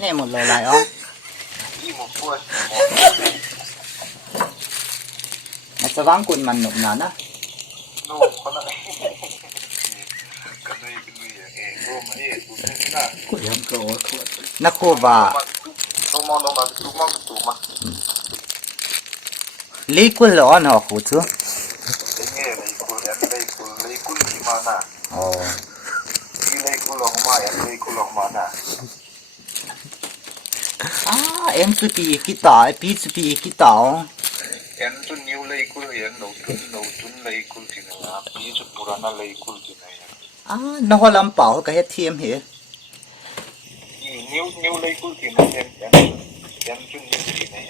นี่หมดเลยไรอ๋อจะวางกุนมันหนุกหนานะนักคู่ว่าลีกุลอ่อนหรอคู่ชัวอ๋อเอ็มสุปีกีตาร์ปีสุปีกีตาร์เอ็นจุนนิวเลยกุลเอ็นโนจุนเลยกุลที่นี่นะปีจุปุรานาเลยกุลที่นี่นกลำเป่าก็เฮ็ดเทียมเหรอนิวเลยกุลที่นี่เอ็นจุนนิวที่นี่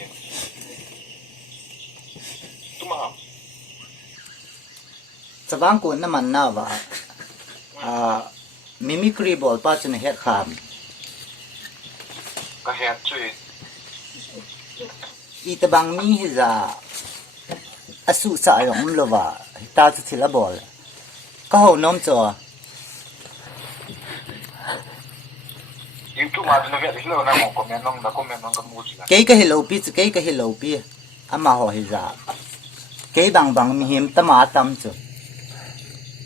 ตุ้มสว่างกุนน้ำมันน่าว่ามิมิครีบอลป้าจนเฮ็ดขามก็เฮ็ดช่วยอีตบังมีฮิซาอสุสายของลว่าตาสุดที่ละบอลก็หัวน้ำจ่อยิ่งทุ่มมาจนเวียดที่เราหน้ามองก็แม่น้องแล้วก็แม่น้องก็มูจิละเก๋ก็เฮโลปีเก๋ก็เฮโลปีอามาหัวฮิซาเก๋บังมีหิมตมาตำจ่อ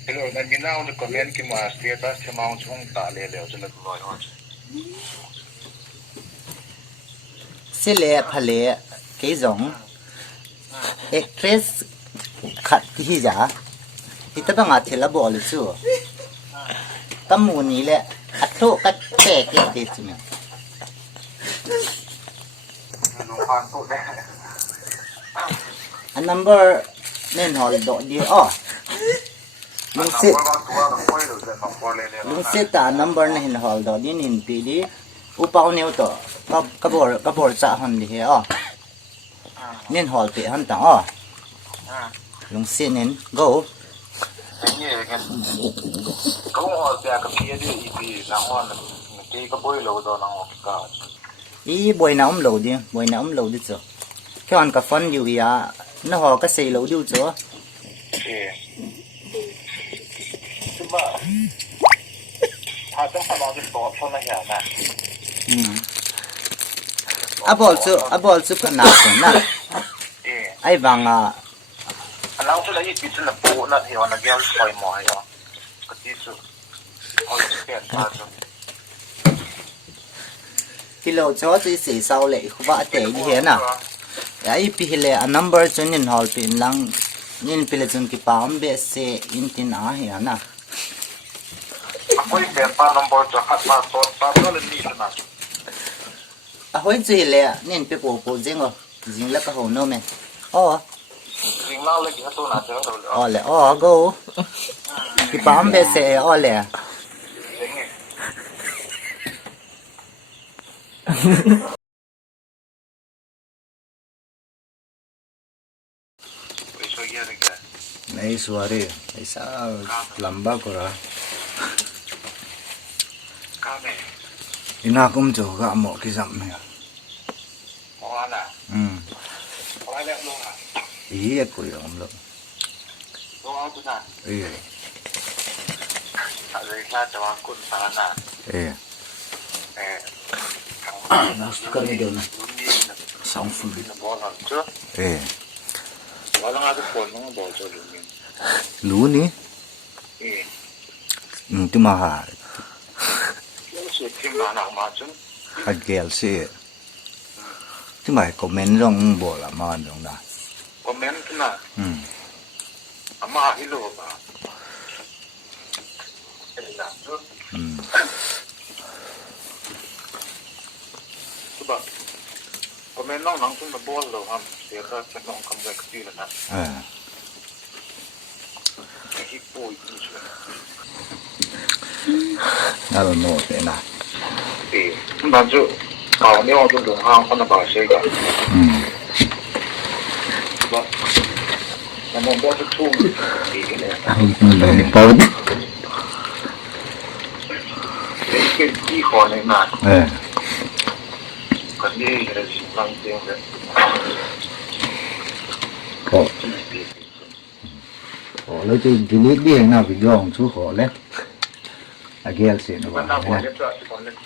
เฮโลนั่นมีน้าเนี่ยก็แม่นกี่มาสเตียตัสที่มาอุ่นช่องตาเลี้ยวจะเลิกลอยว่าเสล่พะเล่เก๋จงเอ็กเทรสขัดที่ฮิซาอีตบังอาทิละบอลจ่อตั้มมูนี่แหละอัดโตกัดแตกเด็ดจิเนี่ยอัน number เน่นหอลดอกดีอ๋อลุงเสตา number เน่นหอลดอกดีนินปีดีอุปเอาเนียวต่อกระบอกจะหันดีเหรอเน่นหอลเปหันต่างอ๋อลุงเสเน่น goนี่กันก็หัวเสียกับพี่ดีอีพีน้องวันที่ก็บ่อยโลดน้องก็อีบ่อยน้ำโลดิบ่อยน้ำโลดิจ้ะแค่อันกับฟันอยู่ยาน้าหอก็ใส่โลดิจ้ะคือว่าถ้าต้องทำเอาเป็นตัวช่วงนั้นนะบอลซุปนาคนนะไอ้บางเราจะเลยพิจารณาปูนัดเหี่ยวนักเรียนคอยมอยอ่ะก็ที่สุดเอาเปลี่ยนมาจนกิโลชอจีสีเศร้าเลยคือว่าเตะยี่เห็นอ่ะไอ้พี่เลยอัน number จนนินฮอลเป็นลังนินพิเลจนกี่ปามเบสเซอินตินเห็นนะคุยเปลี่ยนปา number จะหัดมาตัวก็เลยนี่นะหอยจีเลยนินไปปูจิงแล้วก็หัวโน้มอ๋อจริงเล่าเลยกี่ตัวน่าจะเราเลยอ๋อเลยอ๋อ go กี่ปามเบสเซอ๋อเลยनहीं सुवारे ऐसा लंबा करा इना कुम जो का मो की जम में ये कोई हम लोग ये ना कर नहीं दो ना song full lú ní tí mà hả hạt gel xí tí mà comment rong bộ là mà rong đó comment thế nào mà hi lô bà comment nó nắng chúng là bol rồi ham thì ta sẽ nong cầm cái gì là nè 나도 넣어 되나? 예, 먼저 가오네오도 동항 하나 봐세가. 뭐, 나는 뭐지 총 이게. 네, 바로. 이게 이거네 나. 네. 근데 이제 신랑 때문에. Lấy cái nít đi nào bị gòn chú khổ đấy a gel se no Quando a ba voglia, però si può leggere.